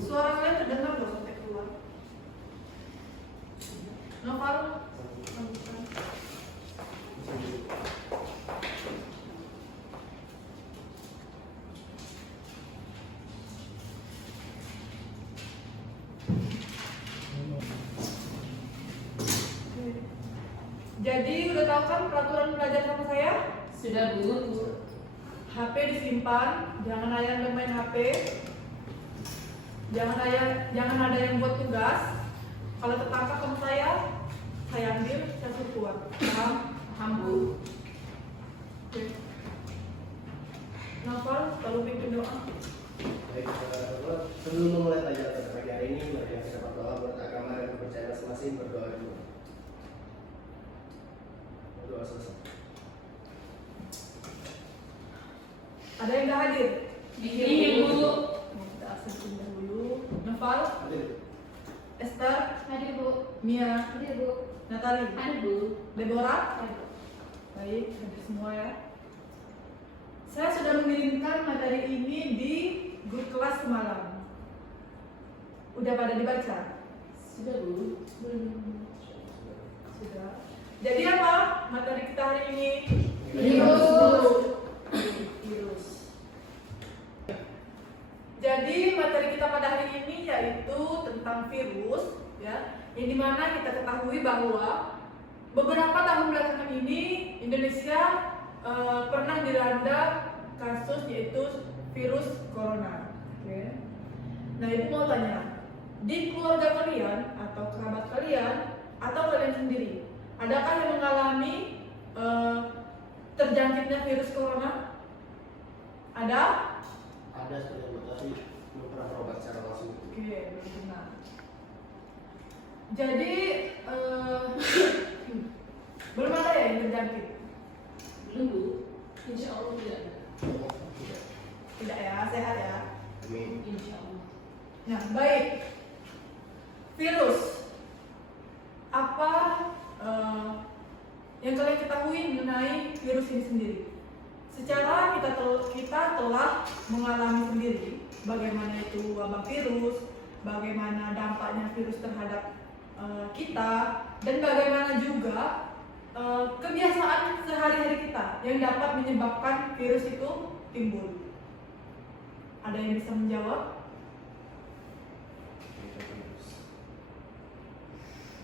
Suara kalian terdengar loh sampai keluar. Novel. Jadi udah tahu kan peraturan belajar sama saya? Sudah Bu. HP disimpan, jangan ada yang bermain HP, jangan ada yang buat tugas. Kalau tertangkap sama saya ambil, saya suruh keluar. Paham? Paham Bu. Oke. Novel, lalu pimpin doa. Baik, sebelum memulai pelajaran pagi hari ini, mari kita berdoa buat agama dan kepercayaan masing-masing. Berdoa dulu. Berdoa selesai. Ada yang nggak hadir? Ini Bu. Kita absen dahulu. Novel, Hadir. Esther, Hadir Bu. Mia, Hadir Bu. Natali, Hadir Bu. Deborah. Hadir. Baik, hadir semua ya. Saya sudah mengirimkan materi ini di grup kelas semalam. Udah pada dibaca? Sudah Bu. Sudah. Jadi apa materi kita hari ini? Virus. Virus. Jadi materi kita pada hari ini yaitu tentang virus, ya. Yang dimana kita ketahui bahwa beberapa tahun belakangan ini Indonesia pernah dilanda kasus yaitu virus corona. Oke. Nah, ibu mau tanya, di keluarga kalian atau kerabat kalian atau kalian sendiri, adakah yang mengalami terjangkitnya virus corona? Ada? Ada seperti itu, tapi belum pernah berobat secara langsung. Oke, belum pernah. Jadi belum ada ya yang terjangkit? Belum Bu. Insya Allah tidak ada. Tidak. Tidak ya, sehat ya. Amin. Insya Allah. Nah, baik. Virus. Apa yang kalian ketahui mengenai virus ini sendiri? Secara kita telah mengalami sendiri bagaimana itu wabah virus, bagaimana dampaknya virus terhadap kita, dan bagaimana juga kebiasaan sehari-hari kita yang dapat menyebabkan virus itu timbul. Ada yang bisa menjawab?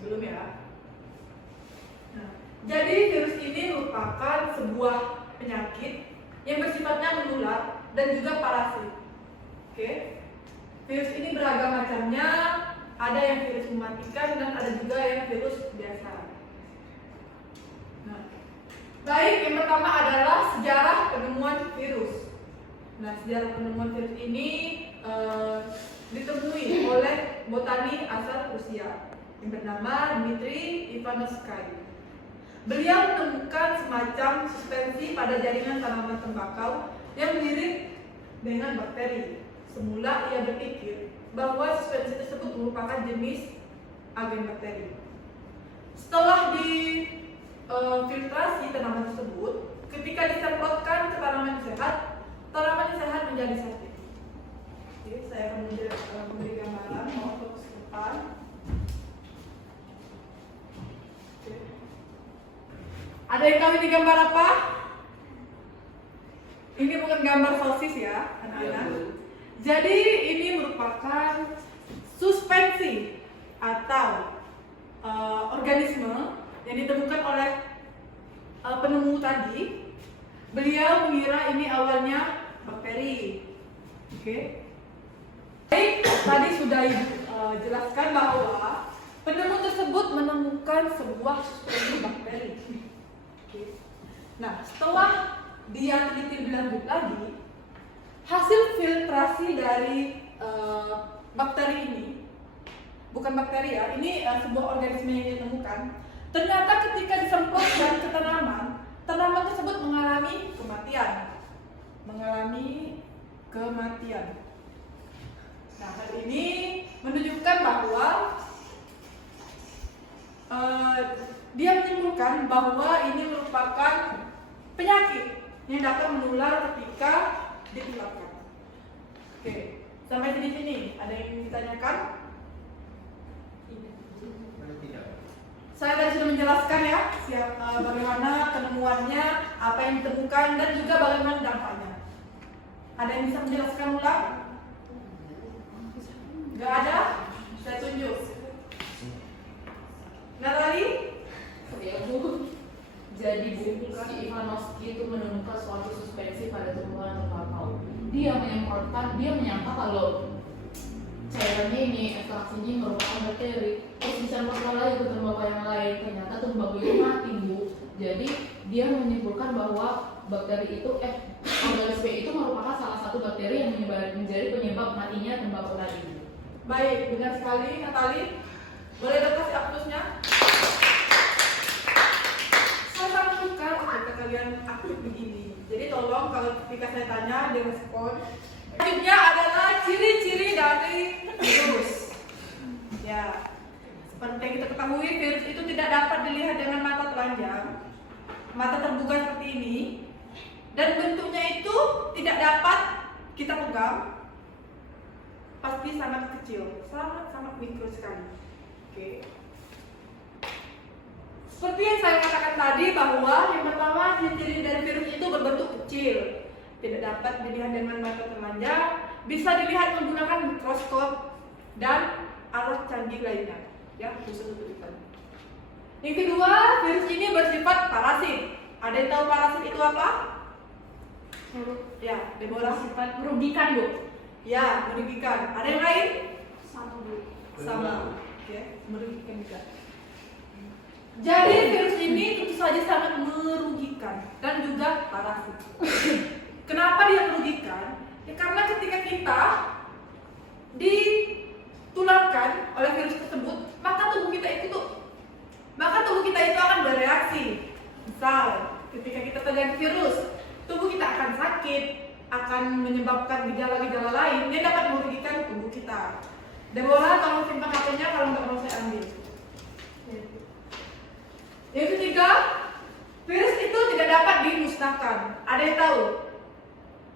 Belum ya? Nah, jadi virus ini merupakan sebuah penyakit yang bersifatnya menular dan juga parasit. Oke? Virus ini beragam macamnya, ada yang virus mematikan dan ada juga yang virus biasa. Nah, baik, yang pertama adalah sejarah penemuan virus. Nah, sejarah penemuan virus ini ditemui oleh botani asal Rusia yang bernama Dmitri Ivanovsky. Beliau menemukan semacam suspensi pada jaringan tanaman tembakau yang mirip dengan bakteri. Semula ia berpikir bahwa suspensi tersebut merupakan jenis agen bakteri. Setelah difiltrasi tanaman tersebut, ketika disemprotkan ke tanaman yang sehat menjadi sakit. Oke, saya akan memberi gambaran, mau fokus ke depan. Oke. Ada yang tahu ini gambar apa? Ini bukan gambar sosis ya, anak-anak. Jadi ini merupakan suspensi atau organisme yang ditemukan oleh penemu tadi. Beliau mengira ini awalnya bakteri. Oke. Baik, tadi sudah jelaskan bahwa penemu tersebut menemukan sebuah suspensi bakteri. Oke. Nah, setelah dia teliti lebih lanjut lagi, hasil filtrasi dari bakteri ini, bukan bakteri ya, ini sebuah organisme yang ditemukan. Ternyata ketika disemprotkan ke tanaman tersebut mengalami kematian. Nah, hal ini menunjukkan bahwa dia menyimpulkan bahwa ini merupakan penyakit yang dapat menular ketika ditularkan. Oke. Sampai sini ada yang ingin ditanyakan? Tidak. Saya tadi sudah menjelaskan ya bagaimana penemuannya, apa yang ditemukan, dan juga bagaimana dampaknya. Ada yang bisa menjelaskan ulang? Gak ada? Saya tunjuk. Natalie? Ya Bu. Jadi Bu, si Ivanovsky itu menemukan suatu suspensi pada tumbuhan tembakau. Dia menyangka kalau cairannya ini ekstraksinya merupakan bakteri. Terus dicampur lagi ke tembakau yang lain, ternyata tembakau itu mati Bu. Jadi dia menyimpulkan bahwa bakteri itu organisme itu merupakan salah satu bakteri yang menjadi penyebab matinya tembakau tadi Bu. Baik, benar sekali Natalie. Boleh dong kasih aplausnya? Saya sangat suka ketika kalian aktif begini. Jadi tolong kalau ketika saya tanya direspon. Selanjutnya adalah ciri-ciri dari virus. Ya, seperti yang kita ketahui, virus itu tidak dapat dilihat dengan mata telanjang, mata terbuka seperti ini, dan bentuknya itu tidak dapat kita pegang. Pasti sangat kecil, sangat mikro sekali. Oke. Seperti yang saya katakan tadi bahwa yang pertama ciri-ciri dari virus itu berbentuk kecil, tidak dapat dilihat dengan mata telanjang, bisa dilihat menggunakan mikroskop dan alat canggih lainnya. Ya, khusus untuk itu. Yang kedua, virus ini bersifat parasit. Ada yang tahu parasit itu apa? Ya, Deborah. Sifat merugikan Bu. Ya, merugikan. Ada yang lain? Sama Bu. Sama. Oke, merugikan juga. Jadi virus ini tentu saja sangat merugikan dan juga parasit. Kenapa dia merugikan? Ya karena ketika kita ditularkan oleh virus tersebut, maka tubuh kita itu akan bereaksi. Misal, ketika kita terjadi virus, tubuh kita akan sakit, akan menyebabkan gejala-gejala lain yang dapat merugikan tubuh kita. Deborah, tolong simpan HP-nya, kalau nggak mau saya ambil. Yang ketiga, virus itu tidak dapat dimusnahkan. Ada yang tahu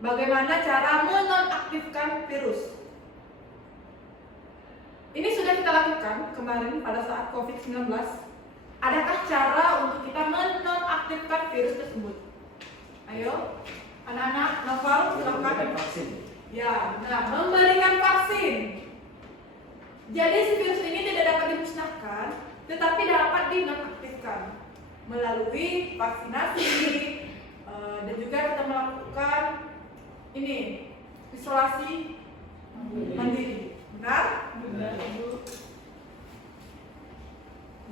bagaimana cara menonaktifkan virus? Ini sudah kita lakukan kemarin pada saat COVID-19. Adakah cara untuk kita menonaktifkan virus tersebut? Ayo, anak-anak, Novel, silakan. Vaksin. Ya, nah, memberikan vaksin. Jadi si virus ini tidak dapat dimusnahkan, tetapi dapat dinonaktifkan melalui vaksinasi, dan juga kita melakukan ini isolasi mandiri. Benar? Benar Bu.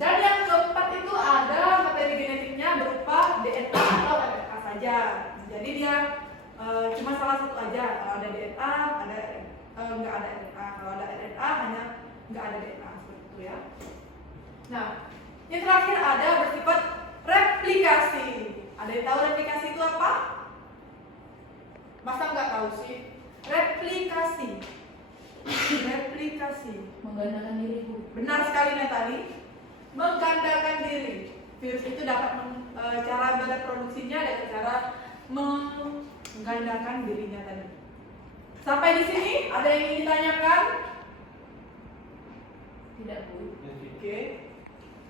Dan yang keempat itu ada materi genetiknya berupa DNA atau RNA saja. Jadi dia cuma salah satu aja. Kalau ada DNA, nggak ada RNA. Kalau ada RNA hanya nggak ada DNA, seperti itu ya. Nah, yang terakhir ada bersifat replikasi. Ada yang tahu replikasi itu apa? Masa nggak tahu sih? Replikasi. Replikasi. Menggandakan diri Bu. Benar sekali Natali. Menggandakan diri. Virus itu dapat cara berproduksinya dan cara menggandakan dirinya tadi. Sampai di sini ada yang ingin ditanyakan? Tidak Bu. Oke.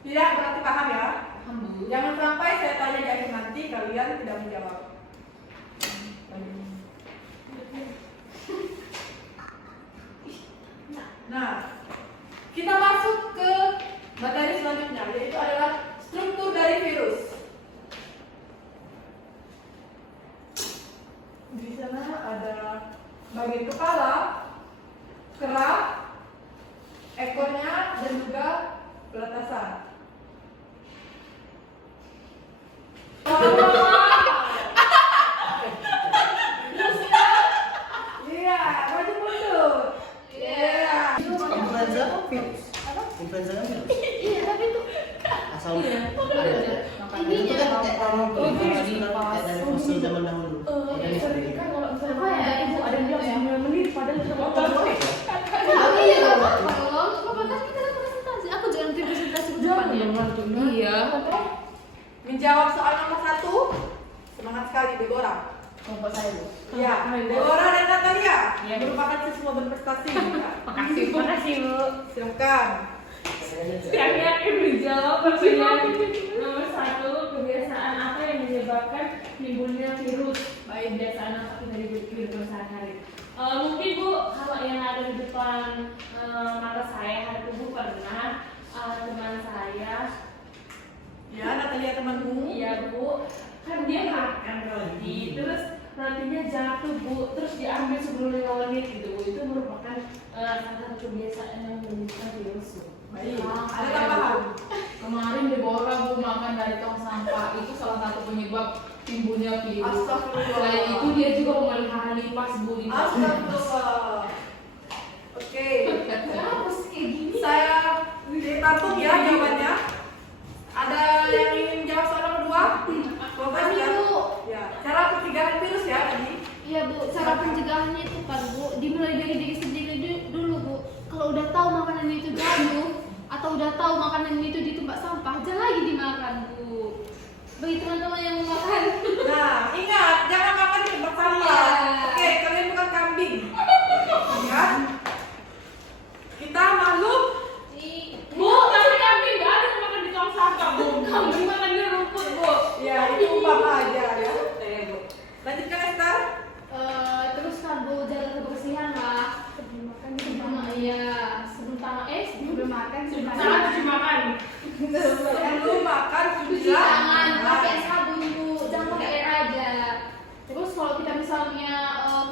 Tidak berarti paham ya? Paham Bu. Jangan sampai saya tanya di akhir nanti kalian tidak menjawab. Nah, kita masuk ke materi selanjutnya, yaitu adalah struktur dari virus. Di sana ada bagian kepala, kerak, ekornya, dan juga peletasan. Iya, maju mundur. Iya. Influenza virus. Influenza kan virus. Iya, tapi itu Asal iya. ada. Ini Itu ya. kan kayak orang Oh, tadi kayak dari fosil zaman dahulu. Organisme Kan gitu. kalau misalnya apa ya, Ibu ada yang bilang 9 menit padahal sudah Oh, potong. Tapi ya nggak apa-apa loh. Apa kan kita ada presentasi? Aku jangan nanti presentasi ke depan ya. Iya. Menjawab soal nomor 1. Semangat sekali Deborah. Kelompok saya Bu. Ya, Deborah dan Natalia Iya. merupakan siswa semua berprestasi ya. Makasih Bu. Silakan. Kalian yang menjawab pertanyaan nomor 1, kebiasaan apa yang menyebabkan timbulnya virus? Baik, kebiasaan apa kita hidup sehari-hari? Mungkin Bu, kalau yang ada di depan mata saya hari itu Bu pernah teman saya, Ya, Natalia temanmu. iya Bu, kan dia makan roti, terus rotinya jatuh Bu, terus diambil sebelum 5 menit gitu Bu. Itu merupakan salah satu kebiasaan yang menimbulkan virus Bu. Baik. Ah, Ada iya, tambahan? Bu. Kemarin Deborah Bu makan dari tong sampah, itu salah satu penyebab timbulnya virus. Astagfirullah. Selain itu dia juga memelihara lipas Bu di rumah. Astagfirullah. Oke. Kenapa sih kayak gini? Saya tampung ya jawabannya. Ada yang ingin jawab soal nomor 2? Makasih Bu. Ya, cara pencegahan virus ya tadi. Iya Bu, cara pencegahannya itu kan Bu, dimulai dari diri sendiri dulu Bu. Kalau udah tahu makanan itu jatuh atau udah tahu makanan itu di tempat sampah, jangan lagi dimakan Bu. Bagi teman-teman yang mau makan. Nah, ingat jangan makan di tempat sampah. Iya. Oke, kalian bukan kambing. Ya. Kita makhluk. Bu, tapi kambing nggak ada yang makan di tong sampah Bu. Kambing makan di rumput Bu. Ya, itu umpama aja ya. Ya, Bu. Lanjutkan Esther. Terus kan Bu, jaga kebersihan lah. Sebelum makan, sebelum makan, Sangat cuci makan. Sebelum makan cuci tangan Nah, pakai sabun Bu, jangan pakai air aja. Terus kalau kita misalnya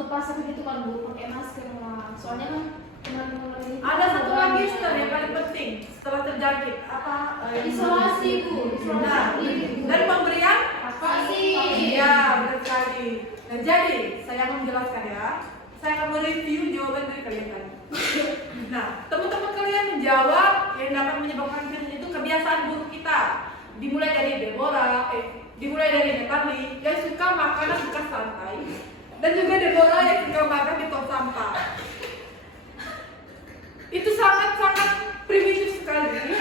ke pasar gitu kan Bu, pakai masker lah. Soalnya kan teman-teman ini ada satu lagi Esther yang paling penting setelah terjangkit apa? isolasi Bu, Nah, isolasi diri Bu. dan pemberian Vaksin. Iya, benar sekali. Nah, jadi saya akan menjelaskan ya. Saya akan mereview jawaban dari kalian tadi. Nah, teman-teman kalian menjawab yang dapat menyebabkan virus itu kebiasaan buruk kita. Dimulai dari Deborah, dimulai dari Natalie yang suka makanan bekas lantai, dan juga Deborah yang suka makan di tong sampah. Itu sangat-sangat primitif sekali.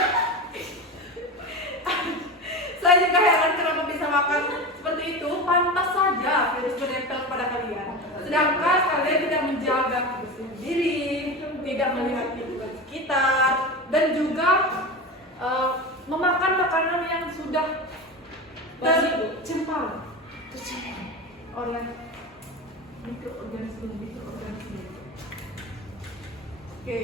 Saya juga heran kenapa bisa makan seperti itu. Pantas saja virus menempel pada kalian. Sedangkan kalian tidak menjaga kebersihan diri, tidak melihat lingkungan sekitar, dan juga memakan makanan yang sudah tercemar oleh mikroorganisme. Oke,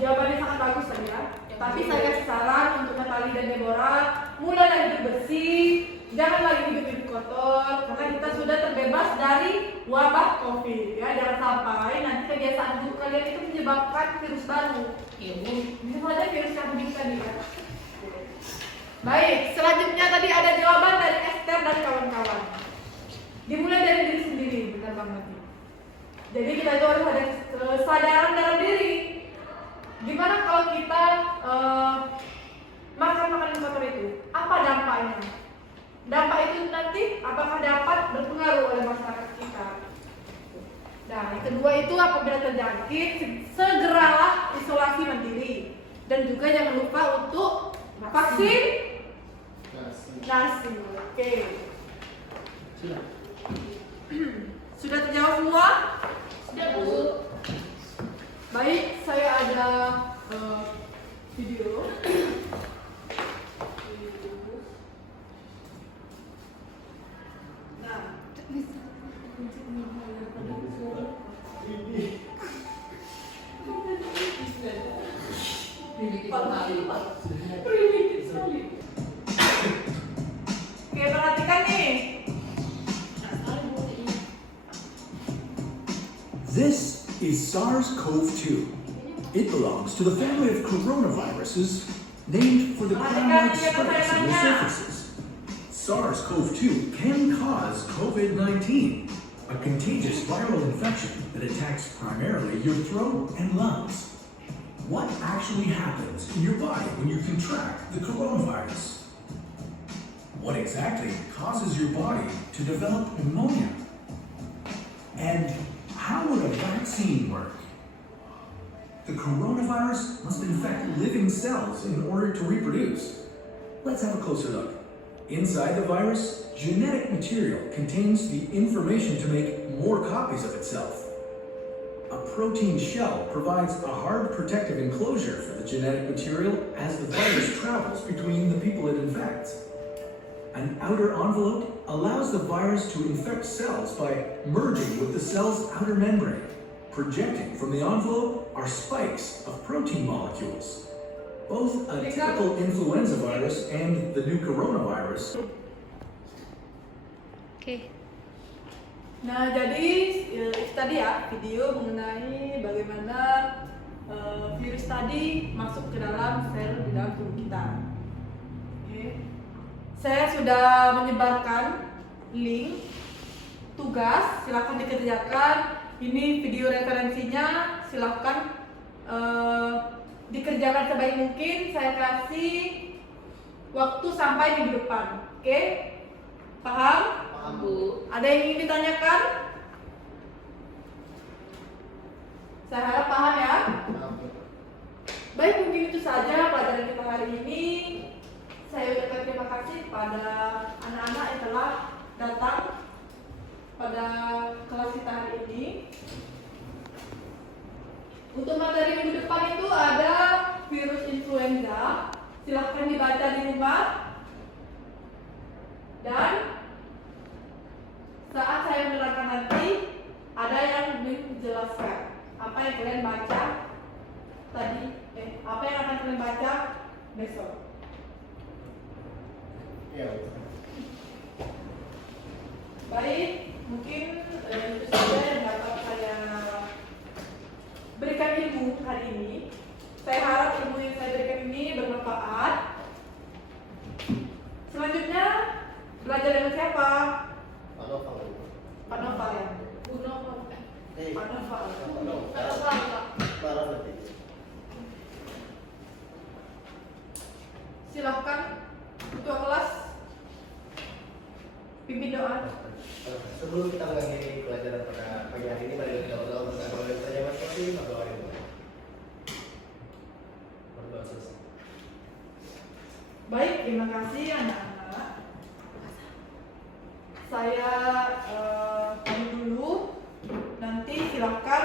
jawabannya sangat bagus tadi ya. Tapi saya kasih saran untuk Natalie dan Deborah, mulailah hidup bersih, jangan lagi hidup kotor, karena kita sudah terbebas dari wabah COVID. Ya, jangan sampai nanti kebiasaan buruk kalian itu menyebabkan virus baru. Iya Bu. Bisa saja virus yang begitu tadi ya. Baik, selanjutnya tadi ada jawaban dari Esther dan kawan-kawan. Dimulai dari diri sendiri, benar banget. Jadi kita itu harus ada kesadaran dalam diri. Gimana kalau kita makan makanan kotor itu? Apa dampaknya? Dampak itu nanti apakah dapat berpengaruh oleh masyarakat kita? Nah, yang kedua itu apabila terjangkit, segeralah isolasi mandiri. Dan juga jangan lupa untuk vaksin. Nasi. Oke. Sudah terjawab semua? Sudah Bu. Baik, saya ada video. Nah, oke, perhatikan nih. This is SARS-CoV-2. It belongs to the family of coronaviruses named for the crown-like spikes on their surfaces. SARS-CoV-2 can cause COVID-19, a contagious viral infection that attacks primarily your throat and lungs. What actually happens in your body when you contract the coronavirus? What exactly causes your body to develop pneumonia? And how would a vaccine work? The coronavirus must infect living cells in order to reproduce. Let's have a closer look. Inside the virus, genetic material contains the information to make more copies of itself. A protein shell provides a hard protective enclosure for the genetic material as the virus travels between the people it infects. An outer envelope allows the virus to infect cells by merging with the cell's outer membrane. Projecting from the envelope are spikes of protein molecules. Both a typical influenza virus and the new coronavirus. Oke. Nah, jadi itu tadi ya video mengenai bagaimana virus tadi masuk ke dalam sel di dalam tubuh kita. Oke. Saya sudah menyebarkan link tugas, silakan dikerjakan. Ini video referensinya, silakan dikerjakan sebaik mungkin. Saya kasih waktu sampai minggu depan. Oke? Paham? Paham, Bu. Ada yang ingin ditanyakan? Saya harap paham ya. Paham, Bu. Baik, mungkin itu saja pelajaran kita hari ini. Saya ucapkan terima kasih pada anak-anak yang telah datang pada kelas kita hari ini. Untuk materi minggu depan itu ada virus influenza. Silahkan dibaca di rumah. Dan saat saya menerangkan nanti, ada yang menjelaskan apa yang kalian baca tadi, apa yang akan kalian baca besok. Iya, Bu. Baik, mungkin itu saja yang dapat saya berikan ilmu hari ini. Saya harap ilmu yang saya berikan ini bermanfaat. Selanjutnya belajar dengan siapa? Pak Noval, Bu. Pak Noval ya. Bu Noval. Pak Noval. Pak Noval. Marah nanti. Silahkan ketua kelas pimpin doa. Sebelum kita mengakhiri pelajaran pada pagi hari ini, mari kita berdoa bersama. Kita saja masing-masing berdoa dulu. Berdoa selesai. Baik, terima kasih anak-anak. Saya pamit dulu. Nanti silahkan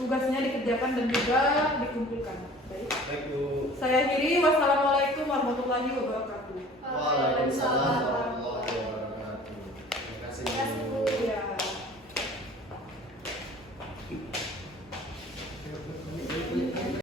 tugasnya dikerjakan dan juga dikumpulkan. Baik. Baik, Bu. Saya akhiri. Wassalamualaikum warahmatullahi wabarakatuh. Waalaikumsalam warahmatullahi